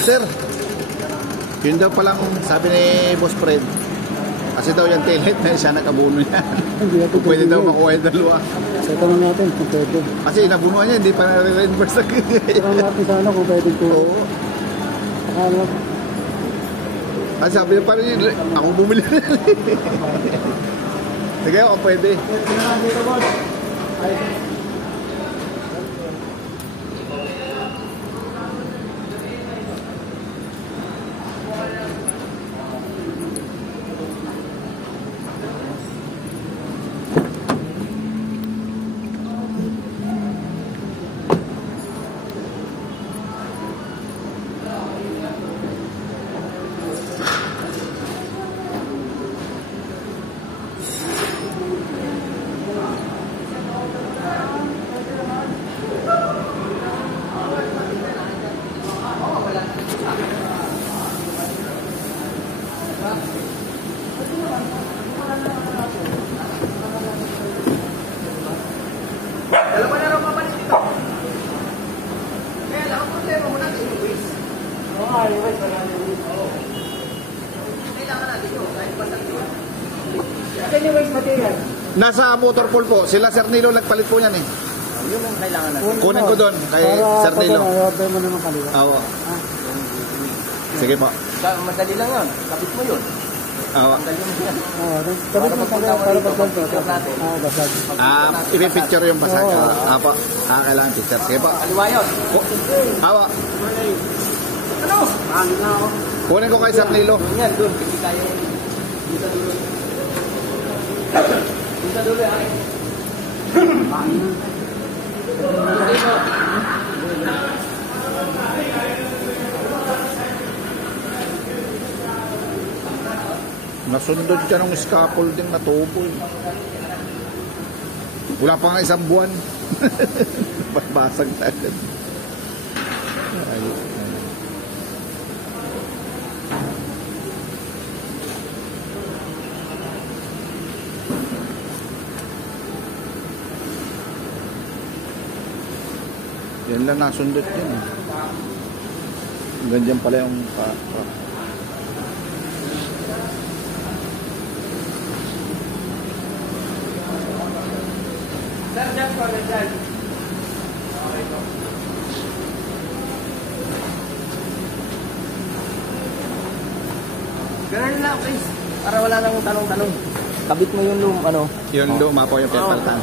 Sir, yun daw palang sabi ni Boss Fred. Kasi daw yung taillight na siya nakabuno niya. Kung pwede daw makuha yung dalawa. So, tanong natin kung pwede. Kasi nabunuan niya, hindi pa na-reverse na. Tanong natin sana kung pwede ko. Oo. Kasi sabi niya parang yun, ako bumili na. Sige ako, pwede. Dalawa na raw papalit dito. Kaya lang ang problema mo natin yung waste. Oo, yung waste wala na yung Kailangan natin yun, kahit pasang yun. Kasi yung waste material. Nasa motor pool po, sila Sir Nilo nagpalit po yan eh. Yun ang kailangan natin. Kunin ko doon kay Sir Nilo. Para mo naman kaliwa. Oo. Sige po. Madali lang yun. Kapit mo yun. Oo. Madali mo yan. Oo, tapos mo kaliwa para pagpapagpapag natin. Oo, basag. Ipipicture yung basag. Apo. Kailangan picture. Sige po. Kaliwa yun. Awa. Ano? Hangin na ako. Kunin ko kay Sir Nilo. Yan, doon. Hindi tayo. Dito dulo. Dito dulo yan. Hangin na. Nasundod siya ng scaffolding na tubo. Wala pa nga isang buwan. Basag na agad. Yan lang nasundot yun. Ganyan pala yung Sir, dyan po, dyan. Okay po. Ganun lang, please. Para wala nang tanong-tanong. Kabit mo yung ano. yung luma po yung pinapalitan.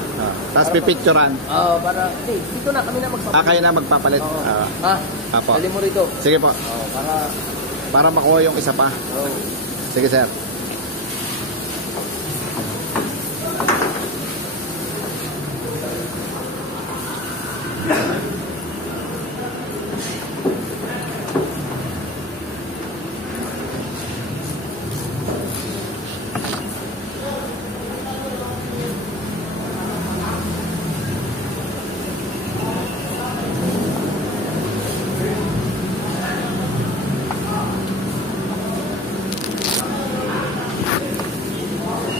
Tapos pipicturan. Para, dito na, kami na magpapalit. Kayo na magpapalit. Dali mo rito. Sige po. Para Para makuha yung isa pa. Sige sir.